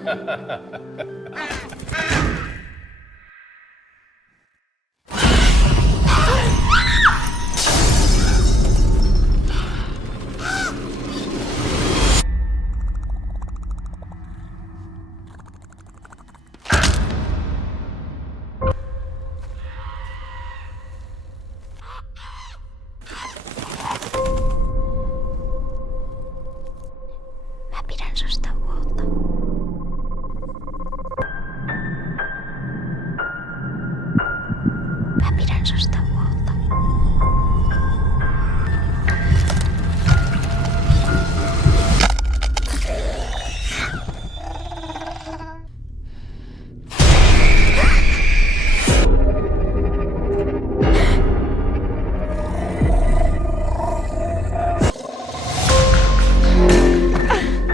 Mä pidän susta huolta. Mä pidän susta huolta.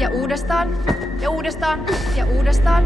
Ja uudestaan, ja uudestaan, ja uudestaan.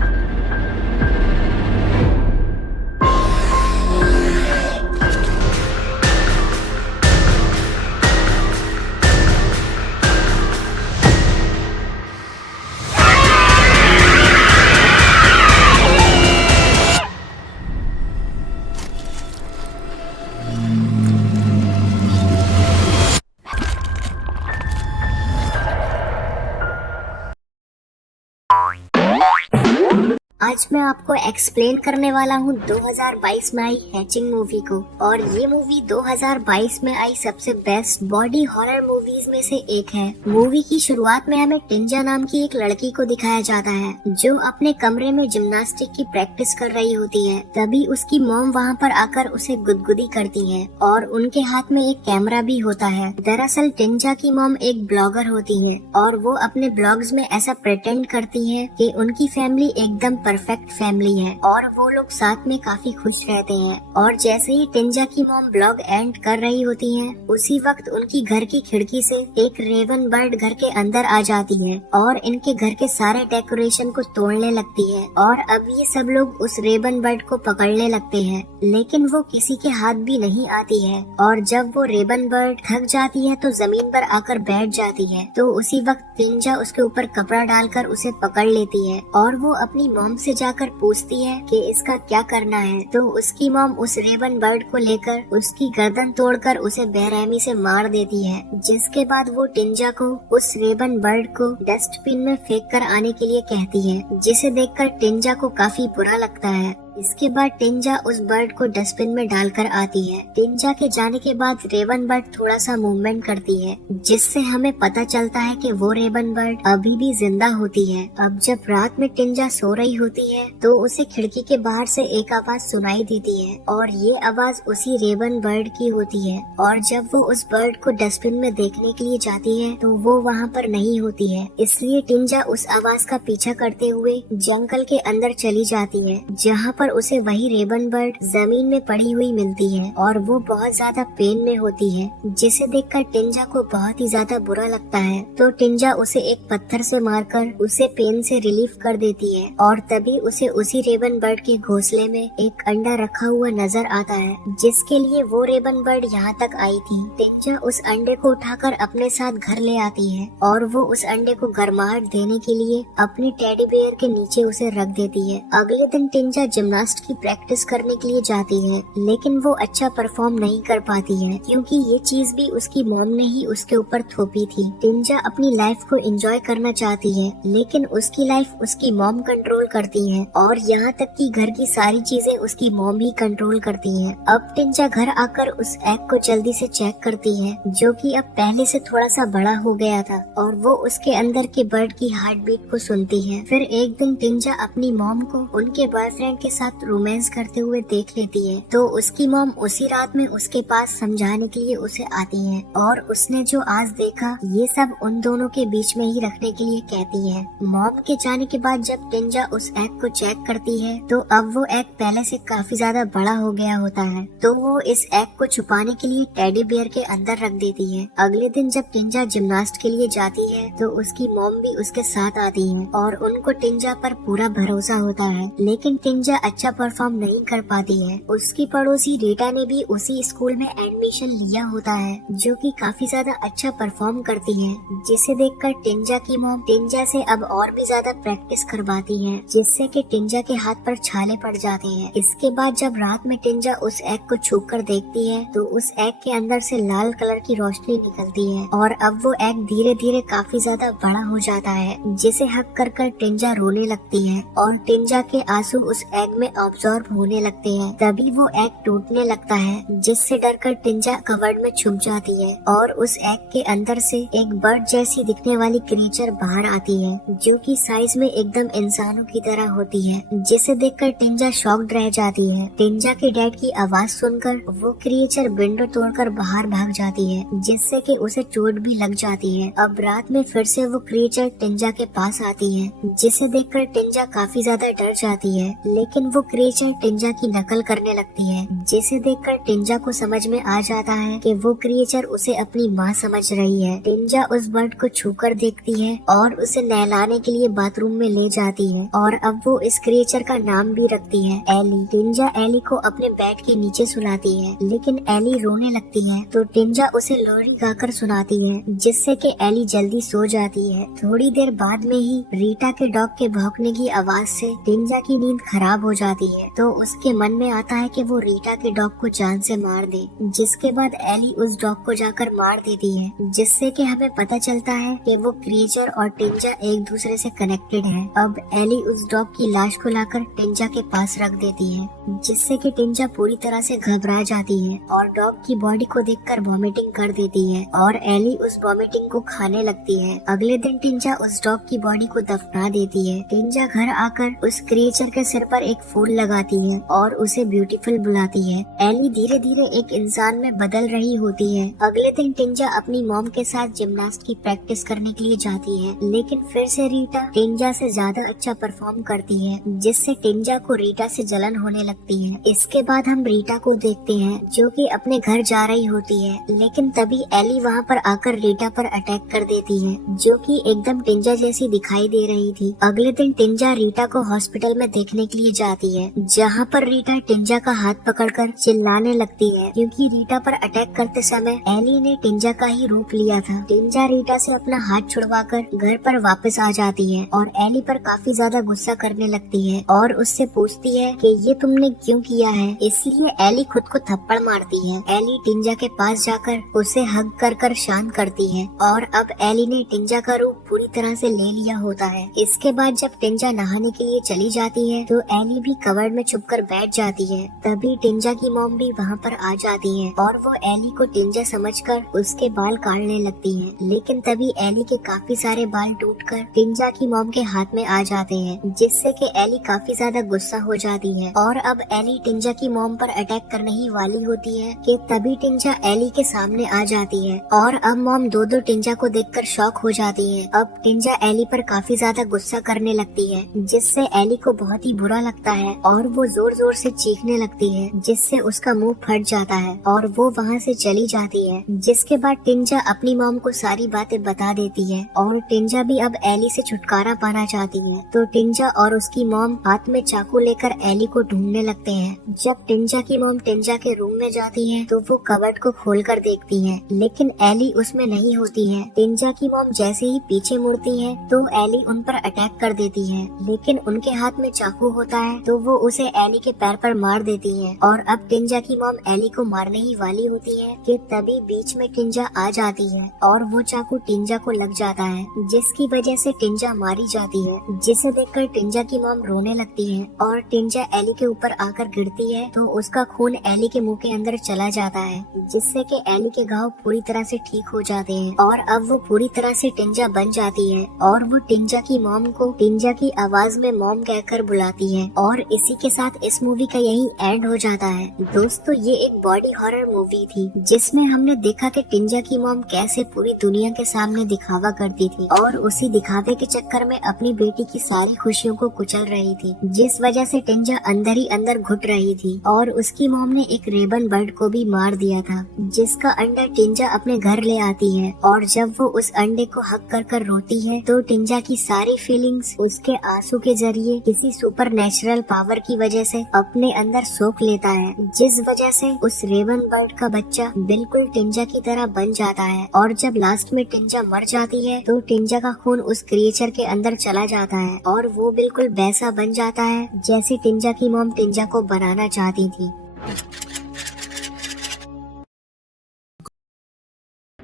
आज मैं आपको explain करने वाला हूँ 2022 में आई हैचिंग मूवी को। और ये मूवी 2022 में आई सबसे बेस्ट बॉडी हॉरर मूवीज में से एक है। मूवी की शुरुआत में हमें टिंजा नाम की एक लड़की को दिखाया जाता है जो अपने कमरे में जिम्नास्टिक की प्रैक्टिस कर रही होती है। तभी उसकी मॉम वहाँ पर आकर उसे गुदगुदी करती है और उनके हाथ में एक कैमरा भी होता है। दरअसल टिंजा की मॉम एक ब्लॉगर होती है और वो अपने ब्लॉग्स में ऐसा प्रिटेंड करती है कि उनकी फैमिली एकदम परफेक्ट फैमिली है और वो लोग साथ में काफी खुश रहते हैं। और जैसे ही टिंजा की मॉम ब्लॉग एंड कर रही होती है, उसी वक्त उनकी घर की खिड़की से एक रेवन बर्ड घर के अंदर आ जाती है और इनके घर के सारे डेकोरेशन को तोड़ने लगती है। और अब ये सब लोग उस रेवन बर्ड को पकड़ने लगते हैं, लेकिन वो किसी के हाथ भी नहीं आती है। और जब वो रेवन बर्ड थक जाती है तो जमीन पर आकर बैठ जाती है। तो उसी वक्त टिंजा उसके ऊपर कपड़ा डालकर उसे पकड़ लेती है और वो अपनी मॉम से जाकर पूछती है कि इसका क्या करना है। तो उसकी मॉम उस रेवन बर्ड को लेकर उसकी गर्दन तोड़कर उसे बेरहमी से मार देती है। जिसके बाद वो टिंजा को उस रेवन बर्ड को डस्टबिन में फेंक कर आने के लिए कहती है, जिसे देखकर टिंजा को काफी बुरा लगता है। इसके बाद टिंजा उस बर्ड को डस्टबिन में डालकर आती है। टिंजा के जाने के बाद रेवन बर्ड थोड़ा सा मूवमेंट करती है, जिससे हमें पता चलता है कि वो रेवन बर्ड अभी भी जिंदा होती है। अब जब रात में टिंजा सो रही होती है तो उसे खिड़की के बाहर से एक आवाज सुनाई देती है और ये आवाज उसी रेवन बर्ड की होती है। और जब वो उस बर्ड को डस्टबिन में देखने के लिए जाती है तो वो वहाँ पर नहीं होती है। इसलिए टिंजा उस आवाज का पीछा करते हुए जंगल के अंदर चली जाती है, जहाँ पर उसे वही रेवन बर्ड जमीन में पड़ी हुई मिलती है और वो बहुत ज्यादा पेन में होती है, जिसे देखकर टिंजा को बहुत ही ज्यादा बुरा लगता है। तो टिंजा उसे एक पत्थर से मारकर उसे पेन से रिलीफ कर देती है और तभी उसे उसी रेवन बर्ड के घोंसले में एक अंडा रखा हुआ नजर आता है, जिसके लिए वो रेवन बर्ड यहाँ तक आई थी। टिंजा उस अंडे को उठाकर अपने साथ घर ले आती है और वो उस अंडे को गर्माहट देने के लिए अपने टेडी बेयर के नीचे उसे रख देती है। अगले दिन टिंजा जिम्नास्ट की प्रैक्टिस करने के लिए जाती है, लेकिन वो अच्छा परफॉर्म नहीं कर पाती है क्योंकि ये चीज भी उसकी मॉम ने ही उसके ऊपर थोपी थी। टिंजा अपनी लाइफ को एंजॉय करना चाहती है, लेकिन उसकी लाइफ उसकी मॉम कंट्रोल करती है और यहाँ तक कि घर की सारी चीजें उसकी मॉम ही कंट्रोल करती है। अब टिंजा घर आकर उस एग को जल्दी से चेक करती है, जो कि अब पहले से थोड़ा सा बड़ा हो गया था, और वो उसके अंदर के बर्ड की हार्ट बीट को सुनती है। फिर एक दिन टिंजा अपनी मॉम को उनके बॉयफ्रेंड के साथ रोमांस करते हुए देख लेती है। तो उसकी मॉम उसी रात में उसके पास समझाने के लिए उसे आती है और उसने जो आज देखा ये सब उन दोनों के बीच में ही रखने के लिए कहती है। मॉम के जाने के बाद जब टिंजा उस एग को चेक करती है तो अब वो एग पहले से काफी ज्यादा बड़ा हो गया होता है। तो वो इस एग को छुपाने के लिए टेडी बियर के अंदर रख देती है। अगले दिन जब टिंजा जिम्नास्ट के लिए जाती है तो उसकी मॉम भी उसके साथ आती है और उनको टिंजा पर पूरा भरोसा होता है। लेकिन टिंजा अच्छा परफॉर्म नहीं कर पाती है। उसकी पड़ोसी रीटा ने भी उसी स्कूल में एडमिशन लिया होता है, जो कि काफी ज्यादा अच्छा परफॉर्म करती है, जिसे देखकर टिंजा की मॉम टिंजा से अब और भी ज्यादा प्रैक्टिस करवाती है, जिससे कि टिंजा के हाथ पर छाले पड़ जाते हैं। इसके बाद जब रात में टिंजा उस एग को छू कर देखती है तो उस एग के अंदर से लाल कलर की रोशनी निकलती है और अब वो एग धीरे धीरे काफी ज्यादा बड़ा हो जाता है, जिसे हक कर कर टिंजा रोने लगती है और टिंजा के आंसू उस एग में ऑब्जॉर्ब होने लगते हैं। तभी वो एग टूटने लगता है, जिससे डरकर टिंजा कवर्ड में छुप जाती है और उस एग के अंदर से एक बर्ड जैसी दिखने वाली क्रिएचर बाहर आती है, जो कि साइज में एकदम इंसानों की तरह होती है, जिसे देखकर टिंजा शॉक्ड रह जाती है। टिंजा के डैड की आवाज सुनकर वो क्रिएचर विंडो तोड़कर बाहर भाग जाती है, जिससे कि उसे चोट भी लग जाती है। अब रात में फिर से वो क्रिएचर टिंजा के पास आती है, जिसे देखकर टिंजा काफी ज्यादा डर जाती है, लेकिन वो क्रिएचर टिंजा की नकल करने लगती है, जिसे देखकर टिंजा को समझ में आ जाता है कि वो क्रिएचर उसे अपनी माँ समझ रही है। टिंजा उस बर्ड को छूकर देखती है और उसे नहलाने के लिए बाथरूम में ले जाती है और अब वो इस क्रिएचर का नाम भी रखती है एली। टिंजा एली को अपने बेड के नीचे सुलाती है, लेकिन एली रोने लगती है तो टिंजा उसे लोरी गाकर सुनाती है, जिससे कि एली जल्दी सो जाती है। थोड़ी देर बाद में ही रीटा के डॉग के भौंकने की आवाज से टिंजा की नींद खराब हो जाती है, तो उसके मन में आता है कि वो रीटा के डॉग को जान से मार दे, जिसके बाद एली उस डॉग को जाकर मार देती है, जिससे कि हमें पता चलता है कि वो क्रिएचर और टिंजा एक दूसरे से कनेक्टेड है। अब एली उस डॉग की लाश को लाकर टिंजा के पास रख देती है, जिससे कि टिंजा पूरी तरह से घबरा जाती है और डॉग की बॉडी को देखकर वॉमिटिंग कर देती है और एली उस वॉमिटिंग को खाने लगती है। अगले दिन टिंजा उस डॉग की बॉडी को दफना देती है। टिंजा घर आकर उस क्रिएचर के सिर पर एक फूल लगाती है और उसे ब्यूटीफुल बुलाती है। एली धीरे धीरे एक इंसान में बदल रही होती है। अगले दिन टिंजा अपनी मॉम के साथ जिम्नास्ट की प्रैक्टिस करने के लिए जाती है, लेकिन फिर से रीटा टिंजा से ज्यादा अच्छा परफॉर्म करती है, जिससे टिंजा को रीटा से जलन होने लगती है। इसके बाद हम रीटा को देखते हैं, जो कि अपने घर जा रही होती है, लेकिन तभी एली वहाँ पर आकर रीटा पर अटैक कर देती है, जो कि एकदम टिंजा जैसी दिखाई दे रही थी। अगले दिन टिंजा रीटा को हॉस्पिटल में देखने के लिए जाती है, जहाँ पर रीटा टिंजा का हाथ पकड़कर चिल्लाने लगती है, क्योंकि रीटा पर अटैक करते समय एली ने टिंजा का ही रूप लिया था। टिंजा रीटा से अपना हाथ छुड़वाकर घर पर वापस आ जाती है और एली पर काफी ज्यादा गुस्सा करने लगती है और उससे पूछती है कि ये तुमने क्यों किया है। इसलिए एली खुद को थप्पड़ मारती है। एली टिंजा के पास जाकर उसे हग कर कर शांत करती है और अब एली ने टिंजा का रूप पूरी तरह से ले लिया होता है। इसके बाद जब टिंजा नहाने के लिए चली जाती है तो एली भी कवर्ड में छुपकर बैठ जाती है। तभी टिंजा की मॉम भी वहाँ पर आ जाती है और वो एली को टिंजा समझकर उसके बाल काटने लगती है, लेकिन तभी एली के काफी सारे बाल टूटकर टिंजा की मॉम के हाथ में आ जाते हैं, जिससे कि एली काफी ज्यादा गुस्सा हो जाती है और अब एली टिंजा की मॉम पर अटैक करने ही वाली होती है कि तभी टिंजा एली के सामने आ जाती है और अब मॉम दो टिंजा को देखकर शॉक हो जाती है। अब टिंजा एली पर काफी ज्यादा गुस्सा करने लगती है, जिससे एली को बहुत ही बुरा लगता है और वो जोर जोर से चीखने लगती है, जिससे उसका मुंह फट जाता है और वो वहाँ से चली जाती है। जिसके बाद टिंजा अपनी मॉम को सारी बातें बता देती है और टिंजा भी अब एली से छुटकारा पाना चाहती है, तो टिंजा और उसकी मॉम हाथ में चाकू लेकर एली को ढूंढने लगते हैं। जब टिंजा की मॉम टिंजा के रूम में जाती है तो वो कबर्ड को खोलकर देखती है, लेकिन एली उसमें नहीं होती है। टिंजा की मॉम जैसे ही पीछे मुड़ती है तो एली उन पर अटैक कर देती है, लेकिन उनके हाथ में चाकू होता है तो वो उसे एली के पैर पर मार देती है और अब टिंजा की मॉम एली को मारने ही वाली होती है कि तभी बीच में टिंजा आ जाती है और वो चाकू टिंजा को लग जाता है, जिसकी वजह से टिंजा मारी जाती है, जिसे देखकर टिंजा की मॉम रोने लगती है और टिंजा एली के ऊपर आकर गिरती है तो उसका खून एली के मुंह के अंदर चला जाता है, जिससे कि एली के घाव पूरी तरह से ठीक हो जाते हैं और अब वो पूरी तरह से टिंजा बन जाती है और वो टिंजा की मॉम को टिंजा की आवाज में मॉम कहकर बुलाती है। और इसी के साथ इस मूवी का यही एंड हो जाता है। दोस्तों, ये एक बॉडी हॉरर मूवी थी जिसमें हमने देखा कि टिंजा की मॉम कैसे पूरी दुनिया के सामने दिखावा करती थी और उसी दिखावे के चक्कर में अपनी बेटी की सारी खुशियों को कुचल रही थी, जिस वजह से टिंजा अंदर ही अंदर घुट रही थी और उसकी मॉम ने एक रेबन बर्ड को भी मार दिया था, जिसका अंडा टिंजा अपने घर ले आती है और जब वो उस अंडे को हक कर कर रोती है तो टिंजा की सारी फीलिंग्स उसके आंसू के जरिए किसी सुपर नेचुरल पावर की वजह से अपने अंदर सोख लेता है, जिस वजह से उस रेवन बर्ड का बच्चा बिल्कुल टिंजा की तरह बन जाता है। और जब लास्ट में टिंजा मर जाती है तो टिंजा का खून उस क्रिएचर के अंदर चला जाता है और वो बिल्कुल वैसा बन जाता है जैसे टिंजा की मॉम टिंजा को बनाना चाहती थी।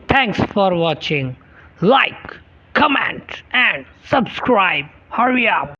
Thanks for watching. Like, comment and subscribe. Hurry up.